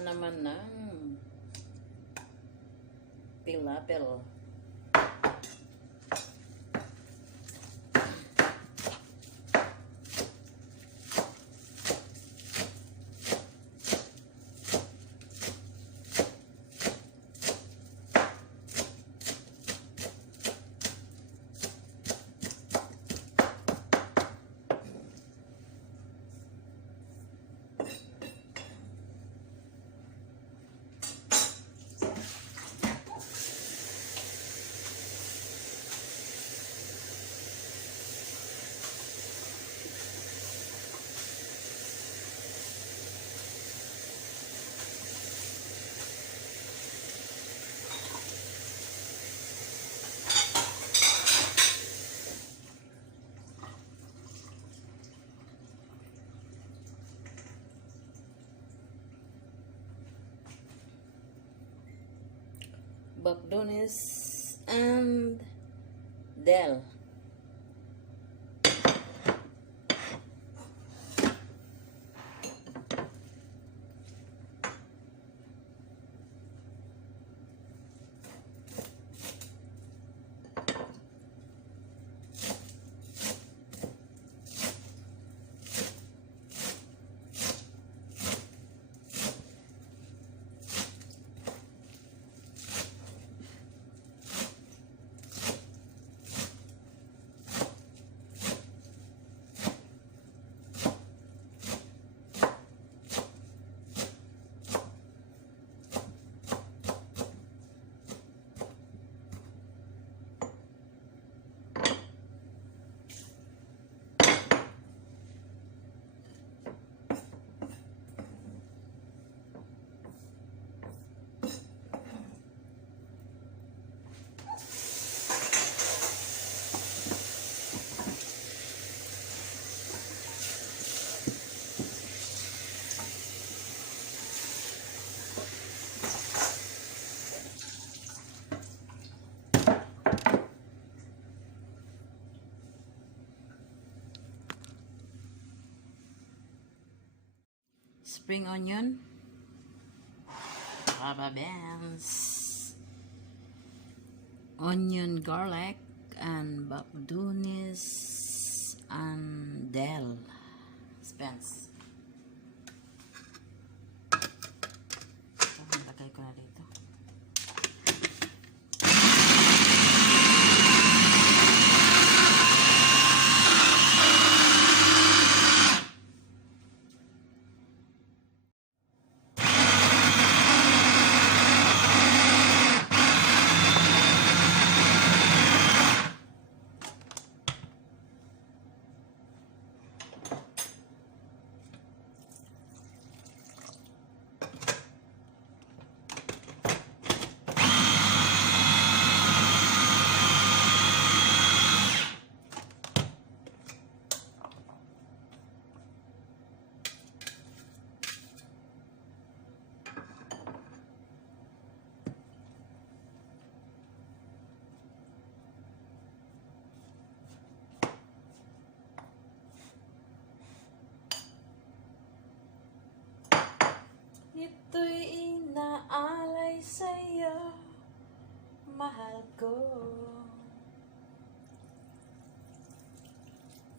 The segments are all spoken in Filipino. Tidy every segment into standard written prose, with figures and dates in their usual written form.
na naman ng pilapil. Bacdonis and Del. Spring onion, Baba Benz, onion, garlic, and Bacdonis and Del Spence. So, lagay ko na dito. Ito'y inaalay sa'yo, mahal ko.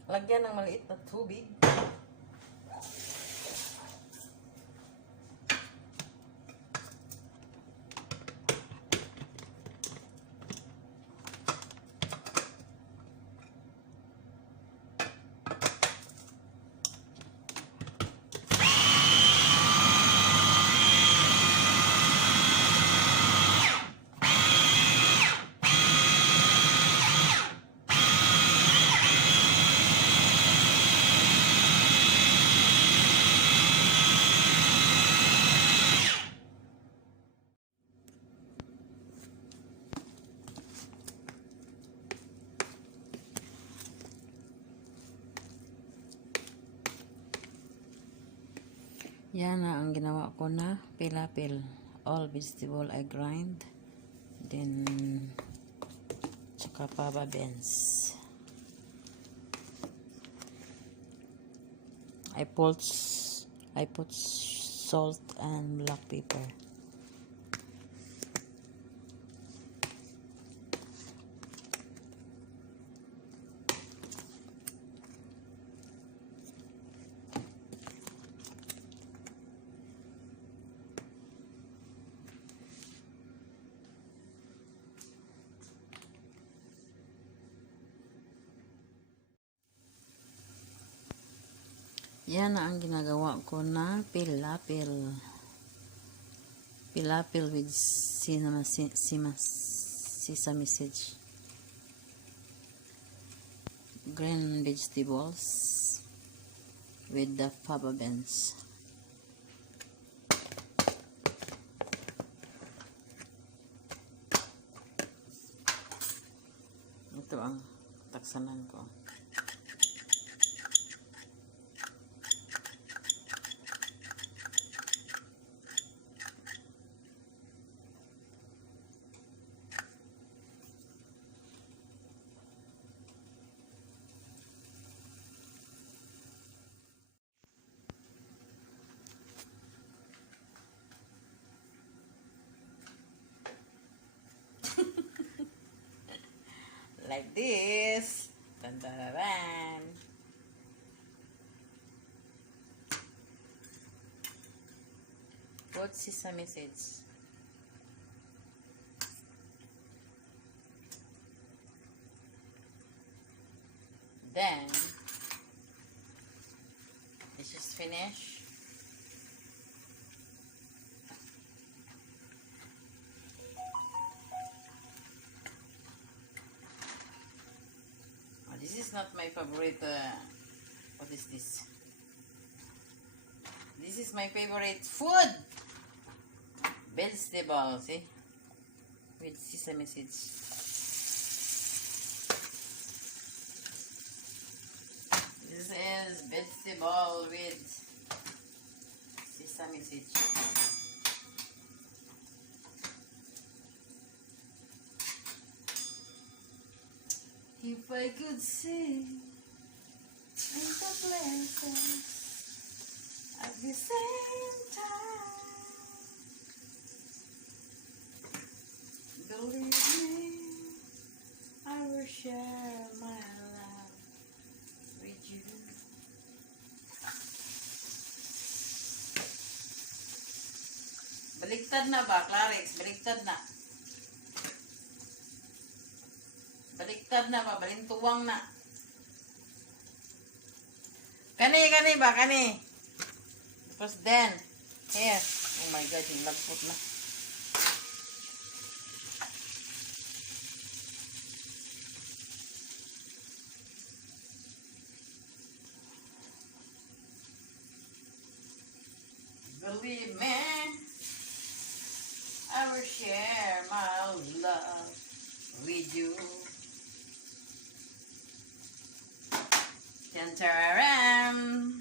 Lagyan ng maliit na tubig. Yan na ang ginawa ko na pilapil. All vegetable I grind. Then, tsaka Baba Benz. I put salt and black pepper. Yan ang ginagawa ko na pilapil. Pilapil with sesame seeds. Green vegetables with the fava beans. Ito ang taksanan ko. Like this. Dun, dun, dun, dun. Put sesame seeds. Then, this is finished. This is not my favorite. What is this? This is my favorite food. Vegetable, see? With sesame seeds. This is vegetable with sesame seeds. If I could sing in the places at the same time, believe me, I will share my love with you. Baliktad na ba, Clarix? Baliktad na. Baliktad na ba? Balintuwang na. Kani ba? Kani. Tapos then, here. Oh my God, yung lagpot na. Believe me, I will share my love with you. Tantararam.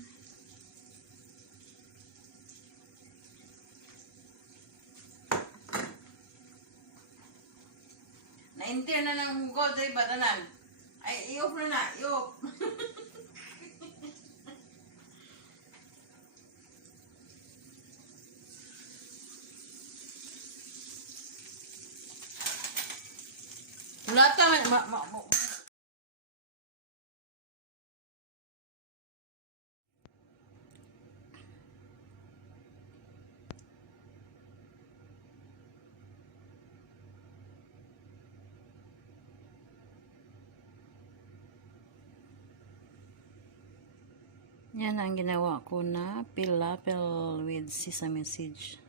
Na-enter na ng God, ay batanan. Ay, i-off na. I-off. Wala tama. Yan ang ginawa ko na pilapil with sesame seeds.